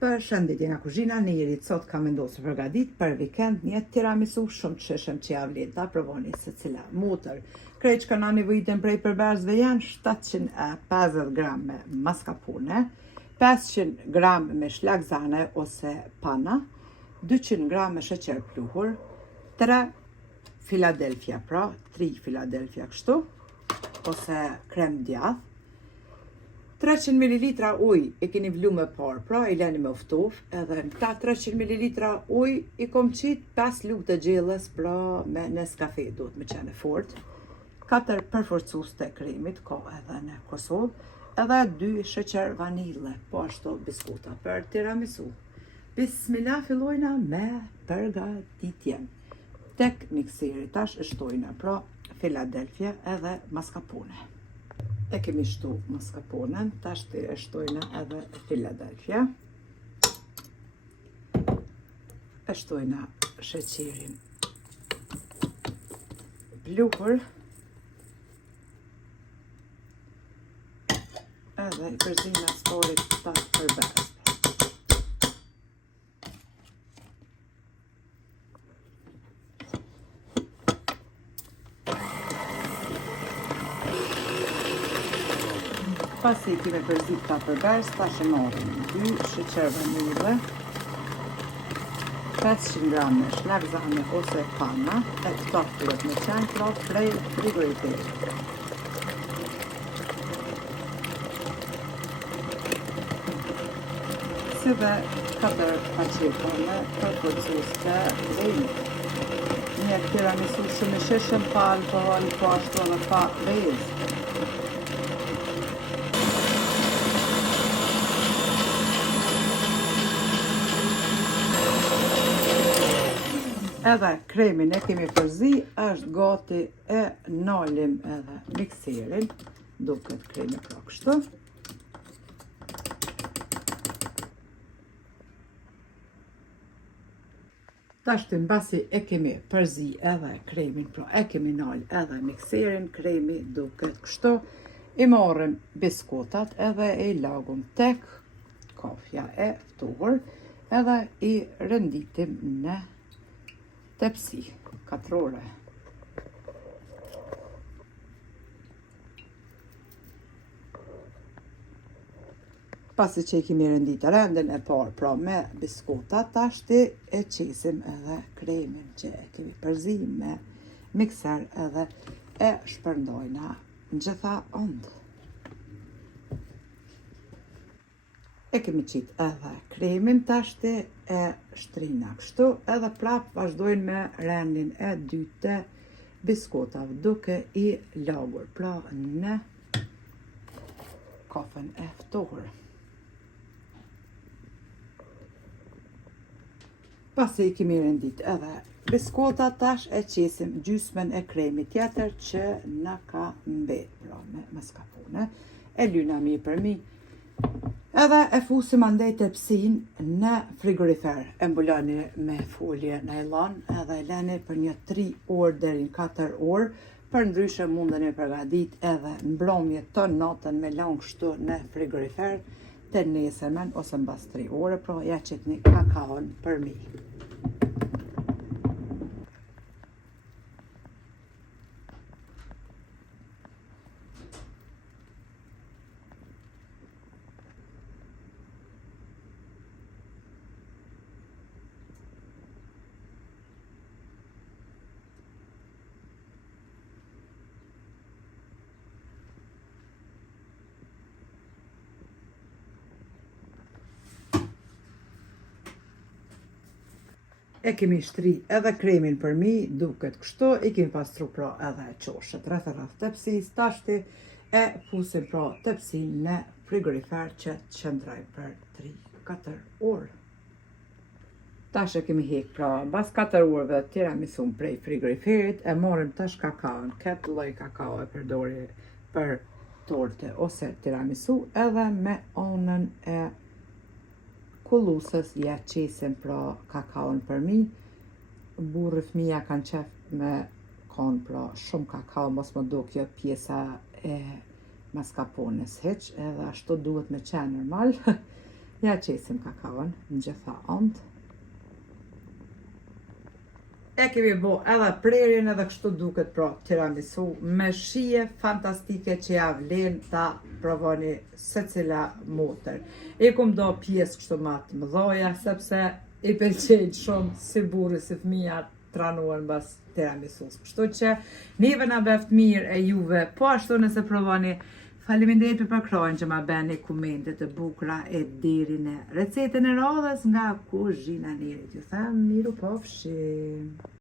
Përshëndetje nga kuzhina, në jeri sot kam vendosur përgatit për vikend një tiramisu shumë të shëshëm që ja vlen ta provoni se cila mutër. Krejt që kanë nevojitën prej përberzve janë 750 gram me mascarpone, 500 gram me shlagzane ose pana, 200 gram me sheqer pluhur, 3 Philadelphia, pra 3 Philadelphia kështu, ose krem djath, 300 ml ujë i keni vlu me parë, pra i leni me ftuf, edhe në ta 300 ml ujë i kom qit 5 lugë të gjellës, pra me Nescafe duhet me qenë fort, 4 përforcus të kremit, ka edhe në Kosovë, edhe 2 sheqer vanile, po ashtu biskuta për tiramisu. Bismillah, fillojna me përgatitjen. Tek mikseri tash e shtojna, pra Philadelphia edhe mascarpone. E kemi shtu mascarponen, tash të e shtojna edhe Philadelphia. E shtojna sheqerin pluhur. Edhe i përzina sporit ta përbërst. Pasi kime përzit ta përbërst, ta shënorim 2 sheqer vanile, 500 gram me shlagzane ose pana, e këto duhet me qenë pra prej frigoriferit. Si dhe 4 paqeta me përforcus të vejnit. Një tiramisu shumë i sheshëm pa alkohol, po ashtu edhe pa vezë. Edhe kremin e kemi përzi, është gati e nalim edhe mikserin, duket kremi pra kështu. Tashti mbasi e kemi përzi edhe kremin, pra e kemi nal edhe mikserin, kremi duket kështu. I marrim biskutat edhe i lagum tek kafja e ftuar, edhe i rënditim në tepsi katrore. Pasi që i kemi rëndit rëndin e parë, pra me biskuta, tashti e qesim edhe kremin që e kemi përzi me mikser edhe e shpërndojna në gjitha ondë. E kemi qit edhe kremin, tashti e shtrina kështu, edhe prap vazhdojnë me rendin e dytë të biskutave, duke i lagur, pra në kafen e ftohur. Pasi i kemi rendit edhe biskuta, tash e qesim gjysmen e kremit tjetër që na ka mbet, pra me mascarpone, e lyna mi për mi, edhe e fusim andej tepsin në frigorifer. E mbuloni me folje nylon edhe e leni për një 3 orë deri në 4 orë, për ndryshe mundeni përgadit edhe mbromje të natën me lanë kështu në frigorifer të nesërmen ose mbas 3 orë, pra ja qitni kakaon për mi. E kemi shtri edhe kremin për mi, duket kështu, i kemi pastru pra edhe qoshet rreth tepsis, tashti e fusim pra tepsin në frigorifer që të qëndraj për 3-4 orë. Tash e kemi hek pra bas 4 orëve tiramisun prej frigoriferit, e morim tash kakaon, këtë lloj kakao e përdori për torte ose tiramisu, edhe me anën e kullusës ja qesim pra kakaon për mi. Burrë fëmija kanë qef me kanë pra shumë kakao, mos më do kjo pjesa e mascarpones hiq, edhe ashtu duhet me qenë normal. Ja qesim kakaon në gjitha ondë. E kemi bo edhe prerjen edhe kështu duket pra tiramisu me shije fantastike që ja vlen ta provoni secila motër. E kum do pjesë kështu ma të mëdhoja sepse i pëlqejnë shumë si burri si fëmija tranuan bas tiramisus. Kështu që neve na beft mirë e juve po ashtu nëse provoni. Faleminderit për përkrojnë që ma beni komentet e bukra e deri në recetën e radhës nga kuzhina Nerit. Ju them miru pofshim.